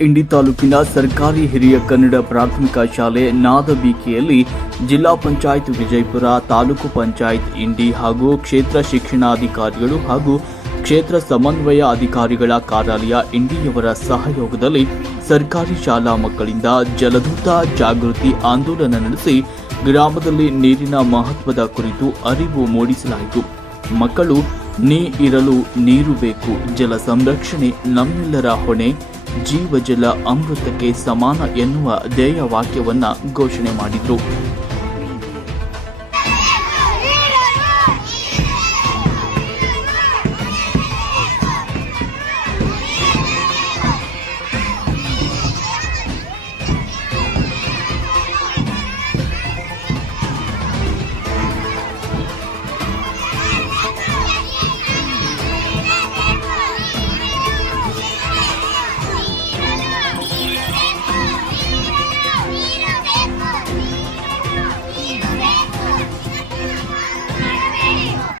ಇಂಡಿ ತಾಲೂಕಿನ ಸರ್ಕಾರಿ ಹಿರಿಯ ಕನ್ನಡ ಪ್ರಾಥಮಿಕ ಶಾಲೆ ನಾದಬೀಕೆಯಲ್ಲಿ ಜಿಲ್ಲಾ ಪಂಚಾಯತ್ ವಿಜಯಪುರ, ತಾಲೂಕು ಪಂಚಾಯತ್ ಇಂಡಿ ಹಾಗೂ ಕ್ಷೇತ್ರ ಶಿಕ್ಷಣಾಧಿಕಾರಿಗಳು ಹಾಗೂ ಕ್ಷೇತ್ರ ಸಮನ್ವಯ ಅಧಿಕಾರಿಗಳ ಕಾರ್ಯಾಲಯ ಇಂಡಿಯವರ ಸಹಯೋಗದಲ್ಲಿ ಸರ್ಕಾರಿ ಶಾಲಾ ಮಕ್ಕಳಿಂದ ಜಲದೂತ ಜಾಗೃತಿ ಆಂದೋಲನ ನಡೆಸಿ ಗ್ರಾಮದಲ್ಲಿ ನೀರಿನ ಮಹತ್ವದ ಕುರಿತು ಅರಿವು ಮೂಡಿಸಲಾಯಿತು. ಮಕ್ಕಳು ಇರಲು ನೀರು ಬೇಕು, ಜಲ ಸಂರಕ್ಷಣೆ ನಮ್ಮೆಲ್ಲರ ಹೊಣೆ, ಜೀವ ಜಲ ಅಮೃತಕ್ಕೆ ಸಮಾನ ಎನ್ನುವ ಧ್ಯೇಯ ವಾಕ್ಯವನ್ನ ಘೋಷಣೆ ಮಾಡಿದರು.